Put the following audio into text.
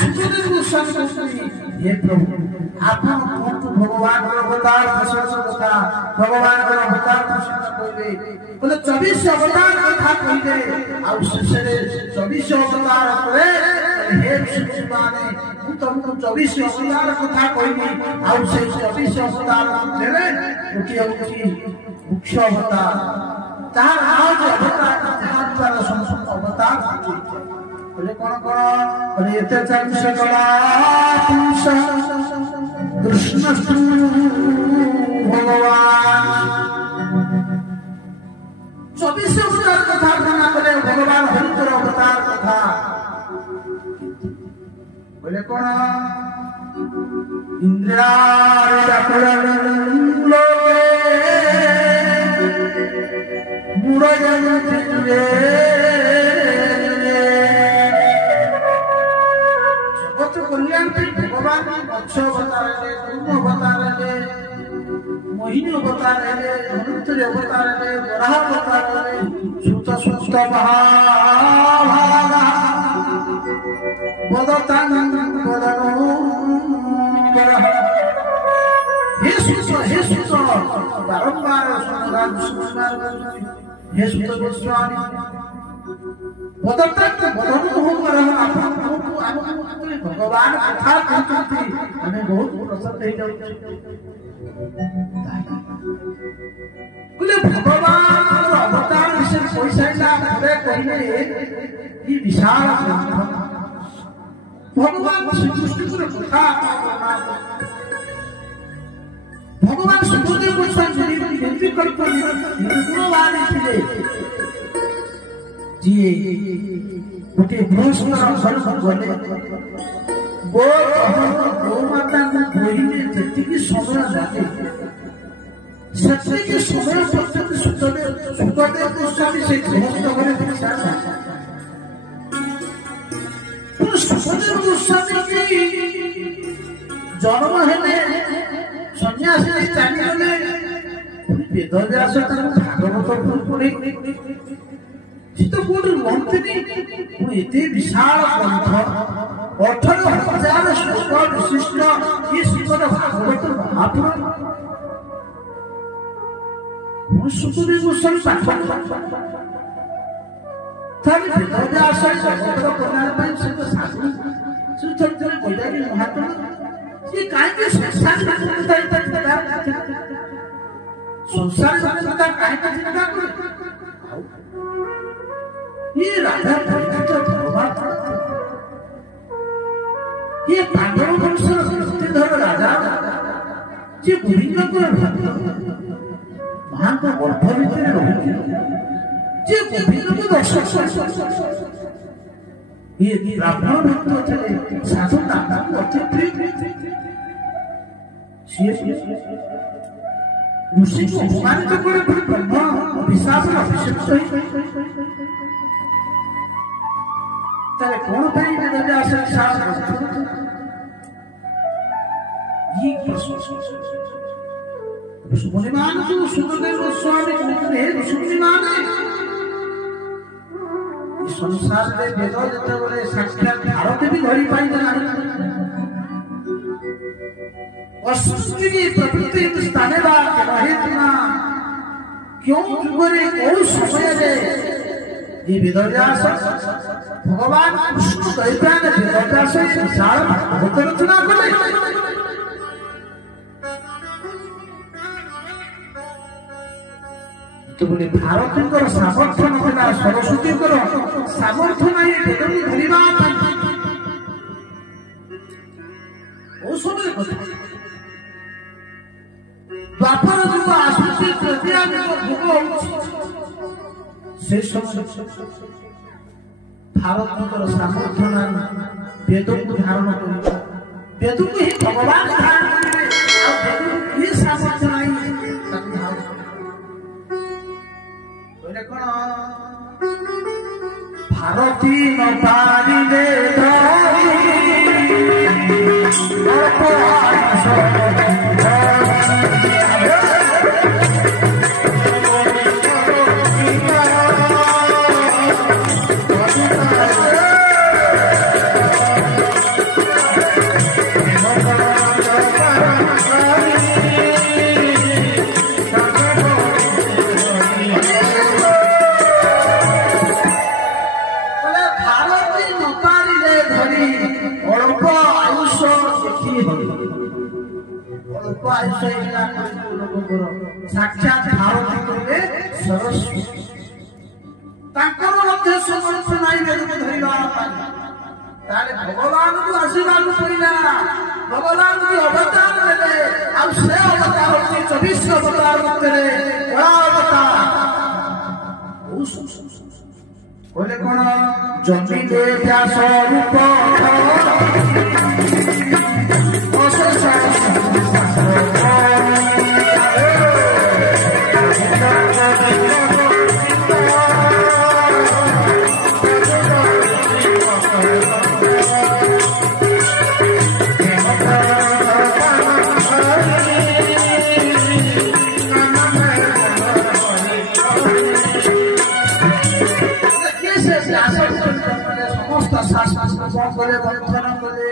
सुखदेव गोस्वामी कहते हे प्रभु आप भगवान अवतार प्रशंसा भगवान अवतार प्रशंसा कहले बोले 24 अवतार कथा कहले आ शेषे 24 अवतार करे हे शिवमाने तुमको 24 अवतार कथा कहली आ से 24 अवतार मध्य गोटे होची मुख्य अवतार तार आज अवतार तार द्वारा समस्त अवतार बोले कौन बोले एते चालीस कला कृष्ण भगवान 24 अवतार कथा करना बोले भगवान हरिकर अवतार कथा बोले कौन भगवान मत्स्य अवतार मोहिनी अवतार धनुत्री अवतार वराह अवतार सुत सुत हे सुत बारंबार हे सुत गोस्वामी भगवान कथा कहते हमें बहुत प्रसन्न हो जाए बोले भगवान अवतार विषय पैसा कहले ये विशाल भगवान श्री कृष्ण कथा भगवान सुखदेव गोस्वामी बेनती करते निर्गुणवान थे जी गोटे बृहस्पति गले गो माता बोहिले जी समय जाते से समय पर्यंत सुखदेव गोस्वामी से गृहस्थ सुखदेव गोस्वामी जन्म हेले सन्यासी चलीगले वेद व्यास भागवत पढ़े एते विशाल ग्रंथ 18,000 श्लोक विशिष्ट ये श्रीमद् भागवत महापुराण सुखदेव गोस्वामी पाठ वेदव्यास जगतर कल्याण से साधु श्री बैरागी महात्मा ये काहे संसार चिंता करे ये राजा ये पांडव वंश धर राजा जे गोविंद महान गर्भ भितर रही जे गोविंद को दर्शन ये ब्राह्मण भक्त थे साधु नाम अति प्रिय ऋषि को अपमानित करे ब्रह्म विशाल अभिषेक तारे कौन पाई वेदव्यास ये मुनिमान जो सुखदेव गोस्वामी कहते हैं ऋषिमान संसार में वेद जिते साक्षात भारत भी धरी पाई असृष्टि प्रकृति स्थाने रहे क्यों जुगरे कौ समय ये वेदव्यास भगवान कृष्ण दैत्यान वेदव्यास विशाल भागवत रचना कले तो बोले भारत सामर्थ्य ना सरस्वती सामर्थ्य ना वेद धरवा समय द्वापर जुग आसुची तृतीया भोग से समय भारत सामर्थ्य ना वेद को धारण कर वेद को ही भगवान धारण करेंगे ये सामर्थ्य नहीं भारती न पारिले অল্প আয়ুষ ଲୋକଙ୍କର ସାକ୍ଷାତ ଭାରତୀ କହିଲେ ସରସ୍ୱତୀ ତାଙ୍କର ମଧ୍ୟ ସମର୍ଥ ନାହିଁ ବେଦକୁ ଧରିବା ପାଇଁ ତାହେଲେ ଭଗବାନଙ୍କୁ ଆସିବାକୁ ପଡ଼ିଲା ଭଗବାନଙ୍କୁ ଅବତାର ନେଲେ ଆଉ ସେ ଅବତାର ହଉଛି 24 ଅବତାର ମଧ୍ୟରେ କଳା ଅବତାର କହିଲେ କଣ ଜମିରେ ଚାଷ ରୂପ ସମସ୍ତ ଶାସ୍ତ୍ର କଲେ ବନ୍ଧନ କଲେ